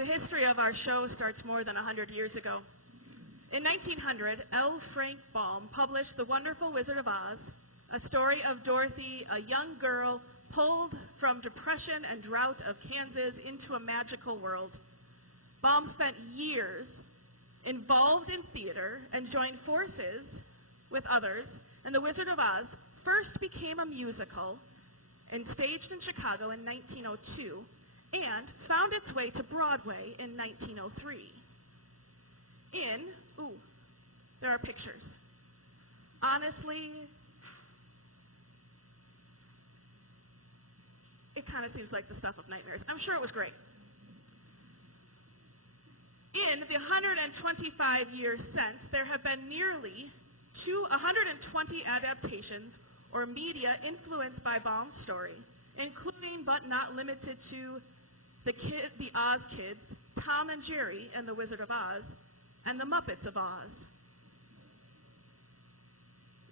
The history of our show starts more than 100 years ago. In 1900, L. Frank Baum published The Wonderful Wizard of Oz, a story of Dorothy, a young girl pulled from depression and drought of Kansas into a magical world. Baum spent years involved in theater and joined forces with others, and The Wizard of Oz first became a musical and staged in Chicago in 1902 and found its way to Broadway in 1903. There are pictures. Honestly, it kind of seems like the stuff of nightmares. I'm sure it was great. In the 125 years since, there have been nearly 120 adaptations or media influenced by Baum's story, including but not limited to the Oz Kids, Tom and Jerry and the Wizard of Oz, and the Muppets of Oz.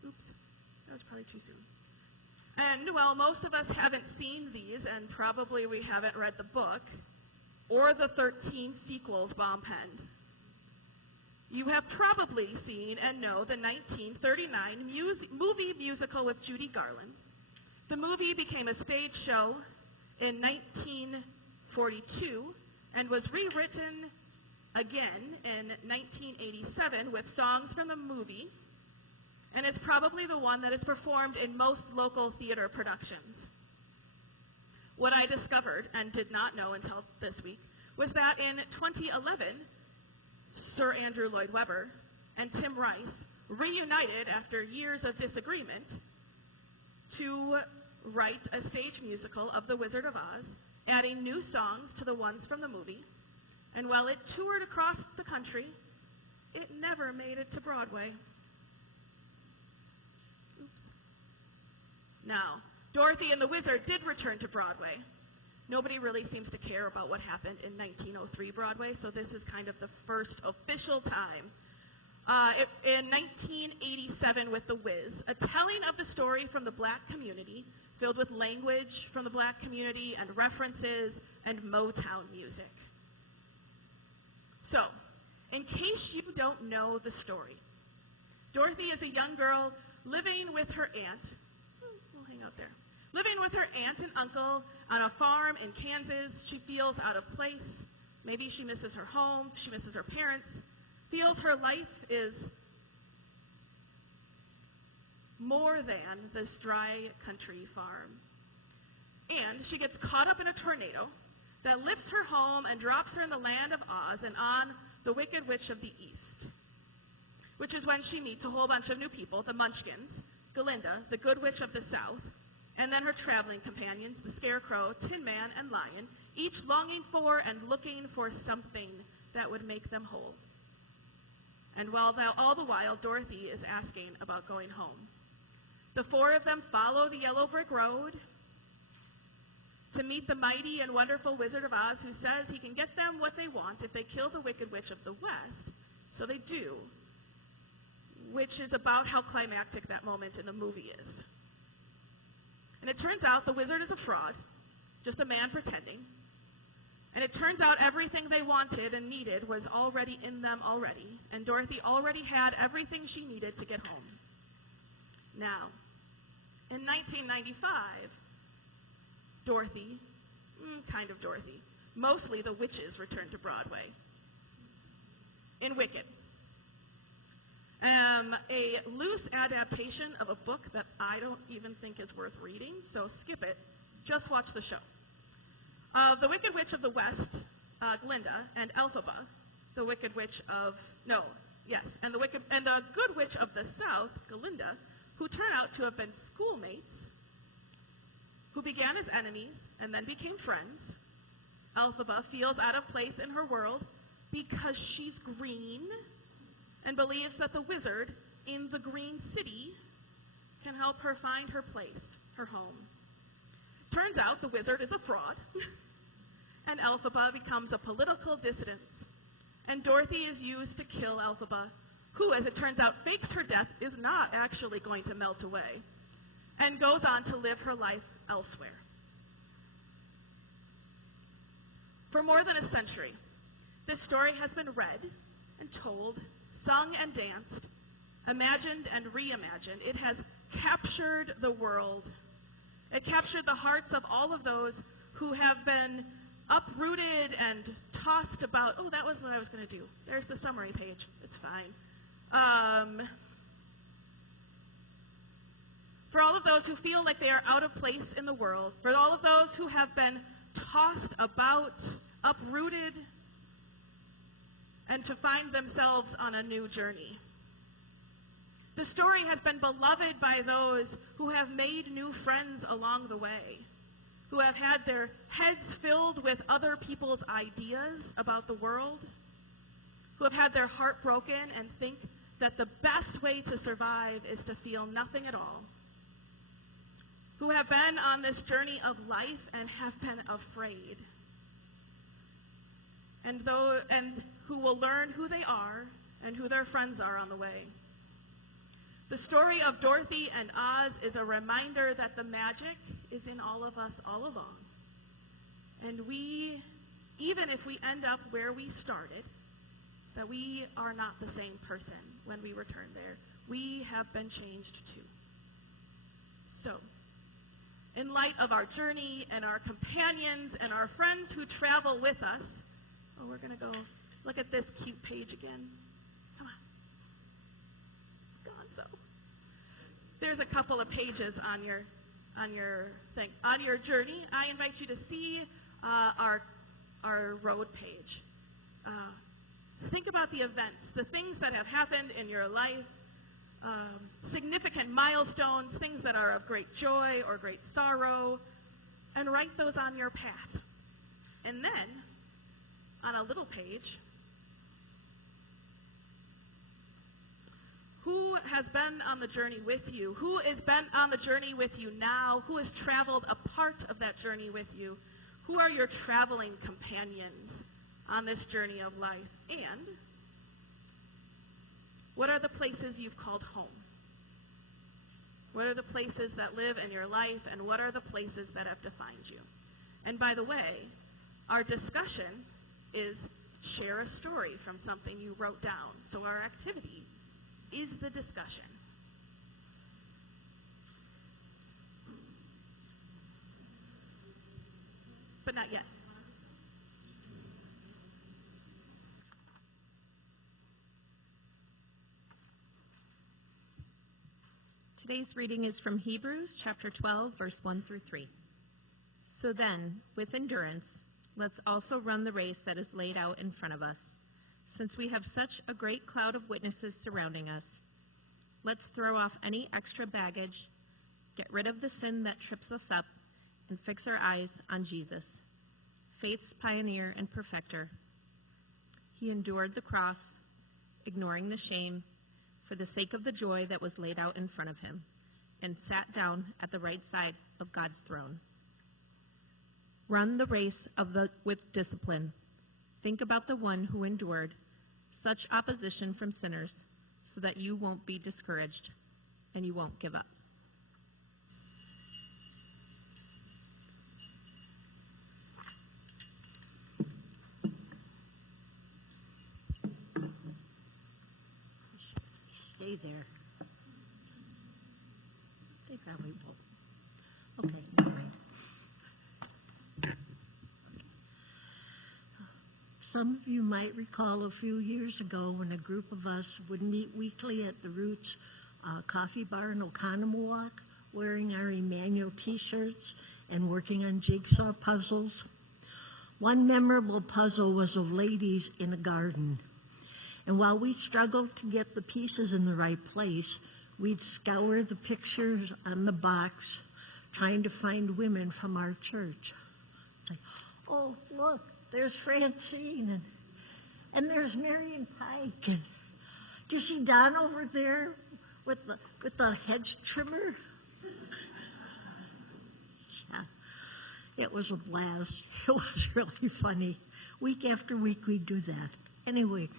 Oops, that was probably too soon. And while most of us haven't seen these, and probably we haven't read the book, or the 13 sequels Baum penned, you have probably seen and know the 1939 movie musical with Judy Garland. The movie became a stage show in 1942 and was rewritten again in 1987 with songs from the movie, and it's probably the one that is performed in most local theater productions. What I discovered, and did not know until this week, was that in 2011, Sir Andrew Lloyd Webber and Tim Rice reunited after years of disagreement to write a stage musical of The Wizard of Oz, adding new songs to the ones from the movie. And while it toured across the country, it never made it to Broadway. Oops. Now, Dorothy and the Wizard did return to Broadway. Nobody really seems to care about what happened in 1903 Broadway, so this is kind of the first official time. In 1987 with The Wiz, a telling of the story from the black community, filled with language from the black community and references and Motown music. So, in case you don't know the story, Dorothy is a young girl living with her aunt. We'll hang out there. Living with her aunt and uncle on a farm in Kansas. She feels out of place. Maybe she misses her home. She misses her parents. Feels her life is more than this dry country farm. And she gets caught up in a tornado that lifts her home and drops her in the land of Oz and on the Wicked Witch of the East, which is when she meets a whole bunch of new people, the Munchkins, Glinda, the Good Witch of the South, and then her traveling companions, the Scarecrow, Tin Man, and Lion, each longing for and looking for something that would make them whole. And all the while, Dorothy is asking about going home. The four of them follow the yellow brick road to meet the mighty and wonderful Wizard of Oz, who says he can get them what they want if they kill the Wicked Witch of the West. So they do, which is about how climactic that moment in the movie is. And it turns out the wizard is a fraud, just a man pretending. And it turns out everything they wanted and needed was already in them already, and Dorothy already had everything she needed to get home. Now, in 1995, Dorothy, mostly the witches returned to Broadway in Wicked. A loose adaptation of a book that I don't even think is worth reading, so skip it. Just watch the show. The Wicked Witch of the West, Glinda, and Elphaba, the Wicked Witch of and the Good Witch of the South, Glinda, who turn out to have been schoolmates, who began as enemies and then became friends. Elphaba feels out of place in her world because she's green, and believes that the wizard in the Green City can help her find her place, her home. Turns out the wizard is a fraud, and Elphaba becomes a political dissident. And Dorothy is used to kill Elphaba, who, as it turns out, fakes her death, is not actually going to melt away, and goes on to live her life elsewhere. For more than a century, This story has been read and told, sung and danced, imagined and reimagined. It has captured the world. It captured the hearts of all of those who have been uprooted and tossed about. Oh, that was what I was going to do. There's the summary page. It's fine. For all of those who feel like they are out of place in the world, for all of those who have been tossed about, uprooted, and to find themselves on a new journey. The story has been beloved by those who have made new friends along the way, who have had their heads filled with other people's ideas about the world, who have had their heart broken and think that the best way to survive is to feel nothing at all, who have been on this journey of life and have been afraid, and who will learn who they are and who their friends are on the way. The story of Dorothy and Oz is a reminder that the magic is in all of us all along. And we, even if we end up where we started, that we are not the same person when we return there. We have been changed too. So, in light of our journey and our companions and our friends who travel with us, we're going to go look at this cute page again. Come on. There's a couple of pages on your thing. On your journey, I invite you to see our road page. Think about the events, the things that have happened in your life, significant milestones, things that are of great joy or great sorrow, and write those on your path. And then, on a little page, who has been on the journey with you? Who has been on the journey with you now? Who has traveled a part of that journey with you? Who are your traveling companions on this journey of life? And what are the places you've called home? What are the places that live in your life, and what are the places that have defined you? And by the way, our discussion is share a story from something you wrote down. So our activity is the discussion. But not yet. Today's reading is from Hebrews chapter 12, verse 1 through 3. So then, with endurance, let's also run the race that is laid out in front of us. Since we have such a great cloud of witnesses surrounding us, let's throw off any extra baggage, get rid of the sin that trips us up, and fix our eyes on Jesus, faith's pioneer and perfecter. He endured the cross, ignoring the shame, for the sake of the joy that was laid out in front of him, and sat down at the right side of God's throne. Run the race with discipline. Think about the one who endured such opposition from sinners, so that you won't be discouraged and you won't give up. Stay there. They probably won't. Okay, never mind. Some of you might recall a few years ago when a group of us would meet weekly at the Roots Coffee Bar in Oconomowoc, wearing our Emmanuel t-shirts and working on jigsaw puzzles. One memorable puzzle was of ladies in a garden. And while we struggled to get the pieces in the right place, we'd scour the pictures on the box, trying to find women from our church. Say, oh, look, there's Francine, and there's Marion Pike, and do you see Don over there with the hedge trimmer? Yeah, it was a blast. It was really funny. Week after week we'd do that. Anyway,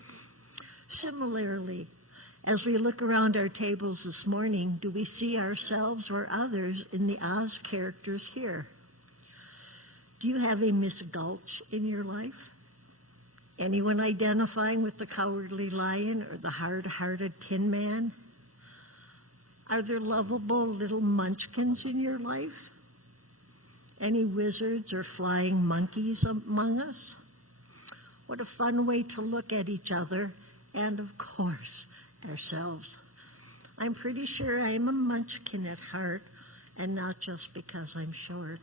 similarly, as we look around our tables this morning, do we see ourselves or others in the Oz characters here? Do you have a Miss Gulch in your life? Anyone identifying with the cowardly lion or the hard-hearted tin man? Are there lovable little munchkins in your life? Any wizards or flying monkeys among us? What a fun way to look at each other and, of course, ourselves. I'm pretty sure I'm a munchkin at heart, and not just because I'm short.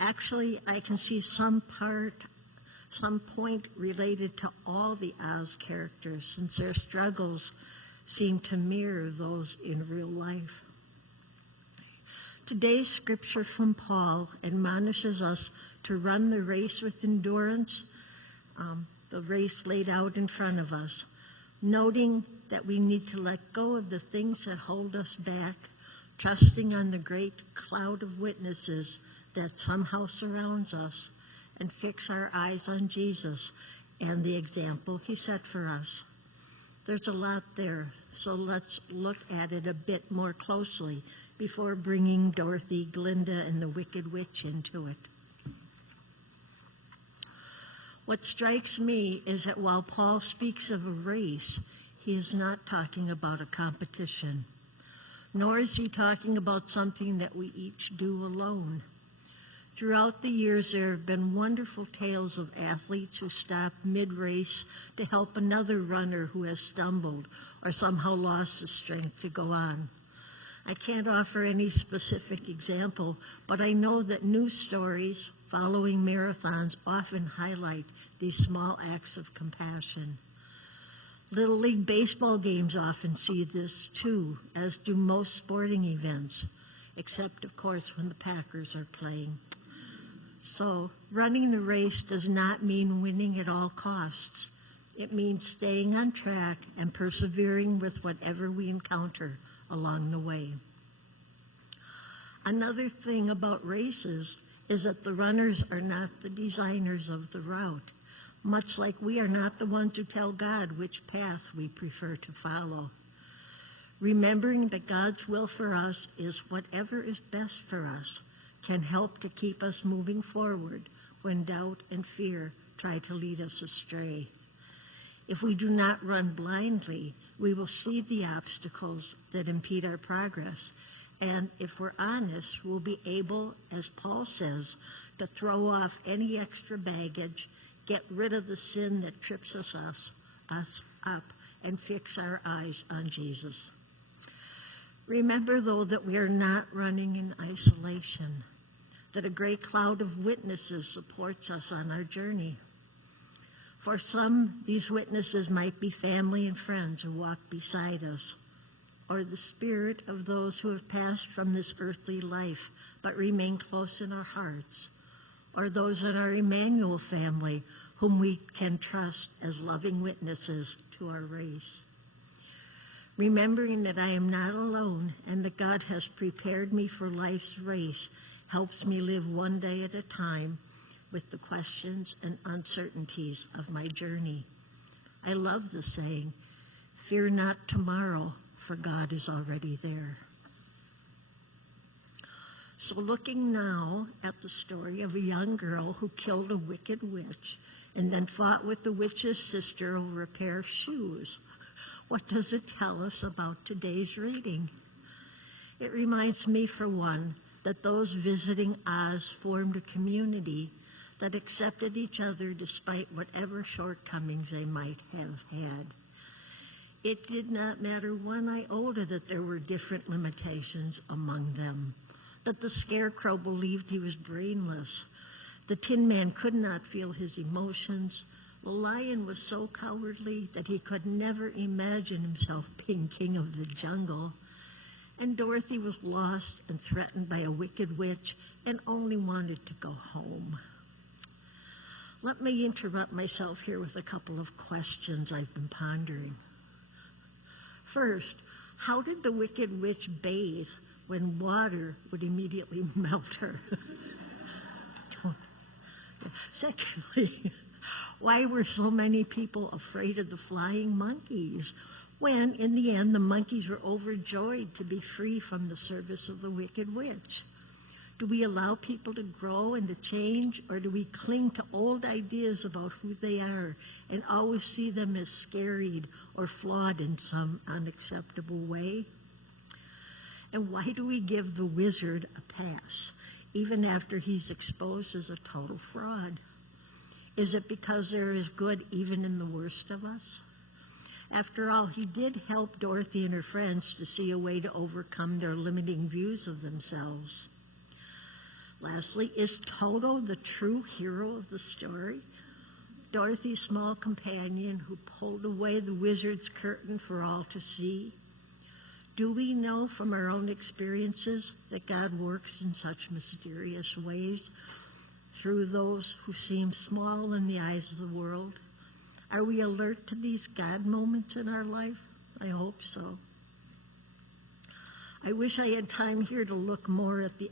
Actually, I can see some point related to all the Oz characters, since their struggles seem to mirror those in real life. Today's scripture from Paul admonishes us to run the race with endurance, the race laid out in front of us, noting that we need to let go of the things that hold us back, trusting on the great cloud of witnesses that somehow surrounds us, and fix our eyes on Jesus and the example he set for us. There's a lot there, so let's look at it a bit more closely before bringing Dorothy, Glinda, and the Wicked Witch into it. What strikes me is that while Paul speaks of a race, he is not talking about a competition, nor is he talking about something that we each do alone. Throughout the years, there have been wonderful tales of athletes who stop mid-race to help another runner who has stumbled or somehow lost the strength to go on. I can't offer any specific example, but I know that news stories following marathons often highlight these small acts of compassion. Little League baseball games often see this too, as do most sporting events, except, of course, when the Packers are playing. So, running the race does not mean winning at all costs. It means staying on track and persevering with whatever we encounter along the way. Another thing about races is that the runners are not the designers of the route, much like we are not the ones who tell God which path we prefer to follow. Remembering that God's will for us is whatever is best for us can help to keep us moving forward when doubt and fear try to lead us astray. If we do not run blindly, we will see the obstacles that impede our progress. And if we're honest, we'll be able, as Paul says, to throw off any extra baggage, get rid of the sin that trips us up, and fix our eyes on Jesus. Remember, though, that we are not running in isolation, that a great cloud of witnesses supports us on our journey. For some, these witnesses might be family and friends who walk beside us, or the spirit of those who have passed from this earthly life but remain close in our hearts, or those in our Emmanuel family whom we can trust as loving witnesses to our race. Remembering that I am not alone and that God has prepared me for life's race helps me live one day at a time with the questions and uncertainties of my journey. I love the saying, "Fear not tomorrow, for God is already there." So looking now at the story of a young girl who killed a wicked witch and then fought with the witch's sister over a pair of shoes, what does it tell us about today's reading? It reminds me, for one, that those visiting Oz formed a community that accepted each other despite whatever shortcomings they might have had. It did not matter one iota that there were different limitations among them, that the scarecrow believed he was brainless, the Tin Man could not feel his emotions, the lion was so cowardly that he could never imagine himself being king of the jungle, and Dorothy was lost and threatened by a wicked witch and only wanted to go home. Let me interrupt myself here with a couple of questions I've been pondering. First, how did the wicked witch bathe when water would immediately melt her? Secondly, why were so many people afraid of the flying monkeys when, in the end, the monkeys were overjoyed to be free from the service of the wicked witch? Do we allow people to grow and to change, or do we cling to old ideas about who they are and always see them as scaried or flawed in some unacceptable way? And why do we give the wizard a pass, even after he's exposed as a total fraud? Is it because there is good even in the worst of us? After all, he did help Dorothy and her friends to see a way to overcome their limiting views of themselves. Lastly, is Toto the true hero of the story? Dorothy's small companion who pulled away the wizard's curtain for all to see? Do we know from our own experiences that God works in such mysterious ways through those who seem small in the eyes of the world? Are we alert to these God moments in our life? I hope so. I wish I had time here to look more at the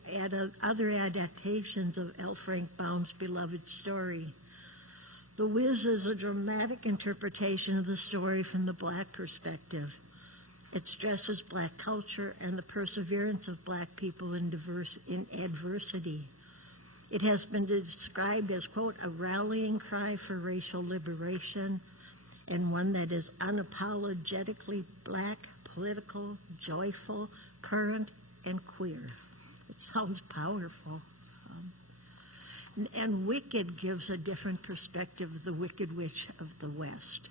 other adaptations of L. Frank Baum's beloved story. The Wiz is a dramatic interpretation of the story from the Black perspective. It stresses Black culture and the perseverance of Black people in adversity. It has been described as, quote, a rallying cry for racial liberation, and one that is unapologetically Black, political, joyful, current, and queer. It sounds powerful. And Wicked gives a different perspective of the Wicked Witch of the West,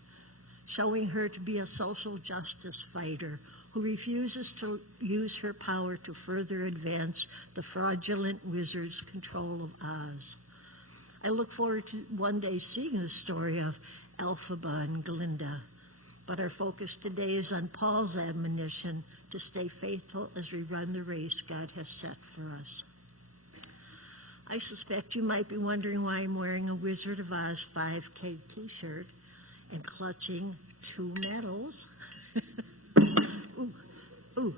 showing her to be a social justice fighter who refuses to use her power to further advance the fraudulent wizard's control of Oz. I look forward to one day seeing the story of Elphaba and Glinda, but our focus today is on Paul's admonition to stay faithful as we run the race God has set for us. I suspect you might be wondering why I'm wearing a Wizard of Oz 5K t-shirt and clutching 2 medals. Ooh.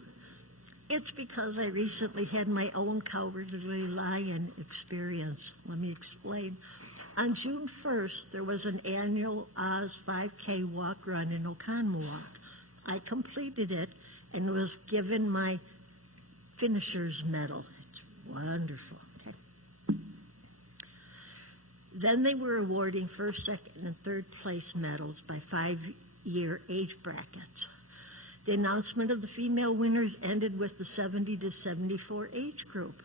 It's because I recently had my own Cowardly Lion experience. Let me explain. On June 1st, there was an annual Oz 5K walk run in Oconomowoc. I completed it and was given my finisher's medal. It's wonderful. Okay. Then they were awarding first, second, and third place medals by 5-year age brackets. The announcement of the female winners ended with the 70 to 74 age group.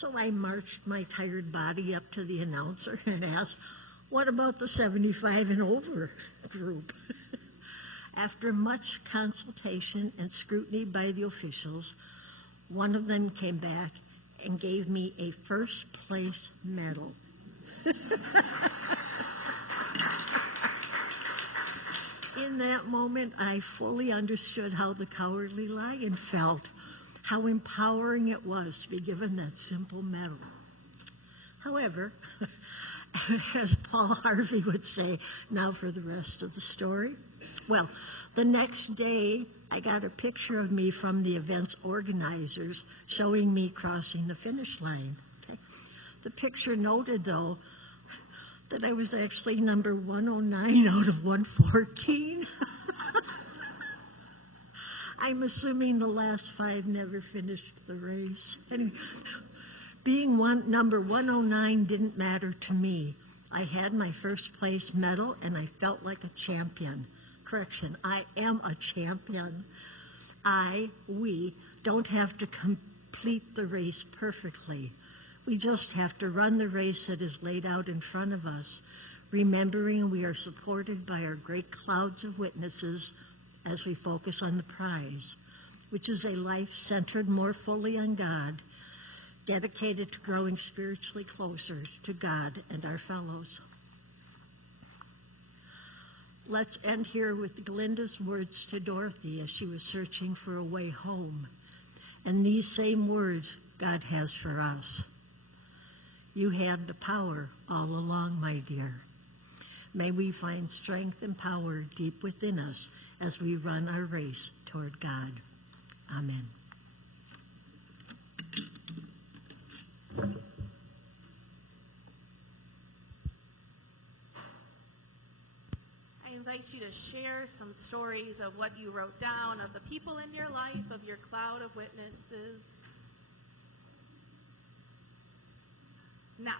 So I marched my tired body up to the announcer and asked, what about the 75 and over group? After much consultation and scrutiny by the officials, one of them came back and gave me a first place medal. In that moment, I fully understood how the Cowardly Lion felt, how empowering it was to be given that simple medal. However, as Paul Harvey would say, now for the rest of the story. Well, the next day, I got a picture of me from the event's organizers showing me crossing the finish line. Okay? The picture noted, though, that I was actually number 109 out of 114. I'm assuming the last 5 never finished the race. And being number 109 didn't matter to me. I had my first place medal, and I felt like a champion. Correction, I am a champion. We don't have to complete the race perfectly. We just have to run the race that is laid out in front of us, remembering we are supported by our great clouds of witnesses as we focus on the prize, which is a life centered more fully on God, dedicated to growing spiritually closer to God and our fellows. Let's end here with Glinda's words to Dorothy as she was searching for a way home. And these same words God has for us. You had the power all along, my dear. May we find strength and power deep within us as we run our race toward God. Amen. I invite you to share some stories of what you wrote down, of the people in your life, of your cloud of witnesses. Now,